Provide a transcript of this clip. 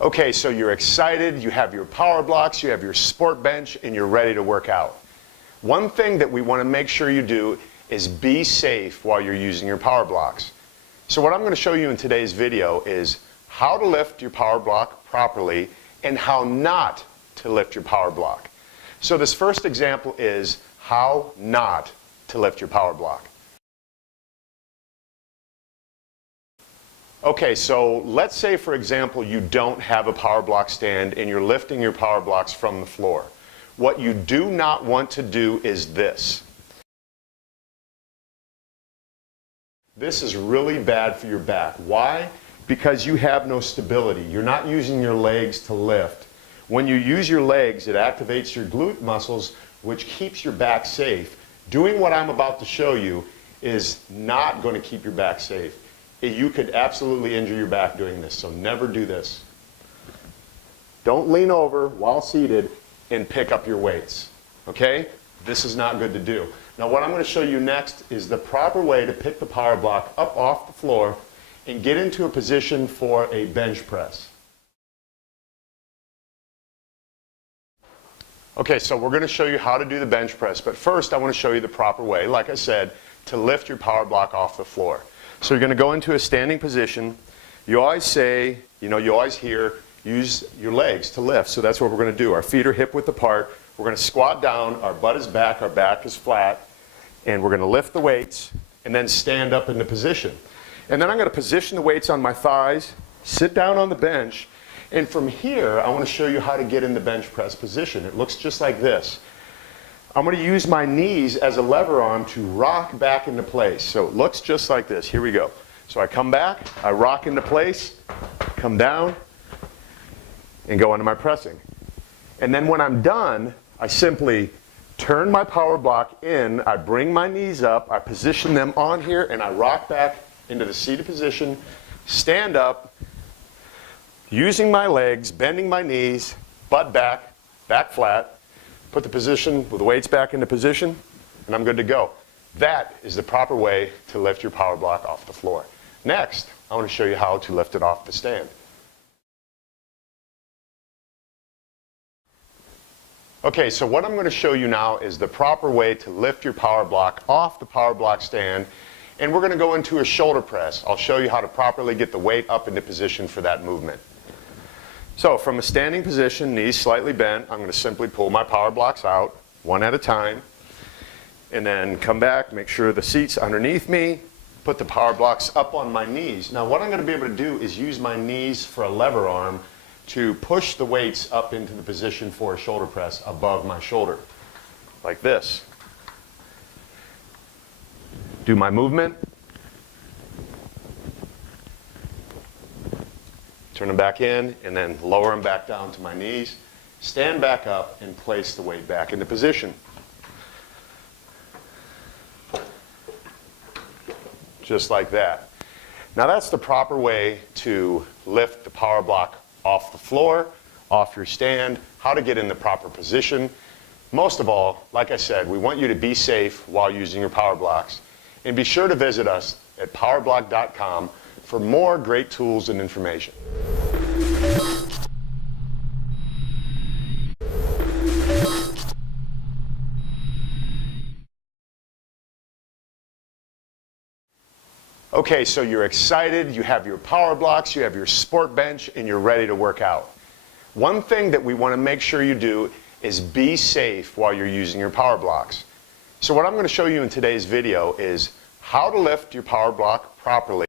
Okay, so you're excited, you have your power blocks, you have your sport bench, and you're ready to work out. One thing that we want to make sure you do is be safe while you're using your power blocks. So what I'm going to show you in today's video is how to lift your power block properly and how not to lift your power block. So this first example is how not to lift your power block. Okay, so let's say, for example, you don't have a power block stand and you're lifting your power blocks from the floor. What you do not want to do is this. This is really bad for your back. Why? Because you have no stability. You're not using your legs to lift. When you use your legs, it activates your glute muscles, which keeps your back safe. Doing what I'm about to show you is not going to keep your back safe. You could absolutely injure your back doing this, so never do this. Don't lean over while seated and pick up your weights, okay? This is not good to do. Now what I'm going to show you next is the proper way to pick the power block up off the floor and get into a position for a bench press. Okay, so we're going to show you how to do the bench press, but first I want to show you the proper way, like I said, to lift your power block off the floor. So you're going to go into a standing position. You always say, you always hear, use your legs to lift. So that's what we're going to do. Our feet are hip width apart. We're going to squat down. Our butt is back. Our back is flat. And we're going to lift the weights and then stand up into position. And then I'm going to position the weights on my thighs, sit down on the bench, and from here I want to show you how to get in the bench press position. It looks just like this. I'm going to use my knees as a lever arm to rock back into place. So it looks just like this. Here we go. So I come back, I rock into place, come down, and go into my pressing. And then when I'm done, I simply turn my power block in, I bring my knees up, I position them on here, and I rock back into the seated position, stand up, using my legs, bending my knees, butt back, back flat, put the position with the weights back into position, and I'm good to go. That is the proper way to lift your power block off the floor. Next, I want to show you how to lift it off the stand. Okay, so what I'm going to show you now is the proper way to lift your power block off the power block stand, and we're going to go into a shoulder press. I'll show you how to properly get the weight up into position for that movement. So from a standing position, knees slightly bent, I'm going to simply pull my power blocks out one at a time and then come back, make sure the seat's underneath me, put the power blocks up on my knees. Now what I'm going to be able to do is use my knees for a lever arm to push the weights up into the position for a shoulder press above my shoulder, like this. Do my movement. Turn them back in and then lower them back down to my knees. Stand back up and place the weight back into position. Just like that. Now that's the proper way to lift the power block off the floor, off your stand, how to get in the proper position. Most of all, like I said, we want you to be safe while using your power blocks. And be sure to visit us at powerblock.com for more great tools and information. Okay, so you're excited, you have your power blocks, you have your sport bench, and you're ready to work out. One thing that we want to make sure you do is be safe while you're using your power blocks. So what I'm going to show you in today's video is how to lift your power block properly.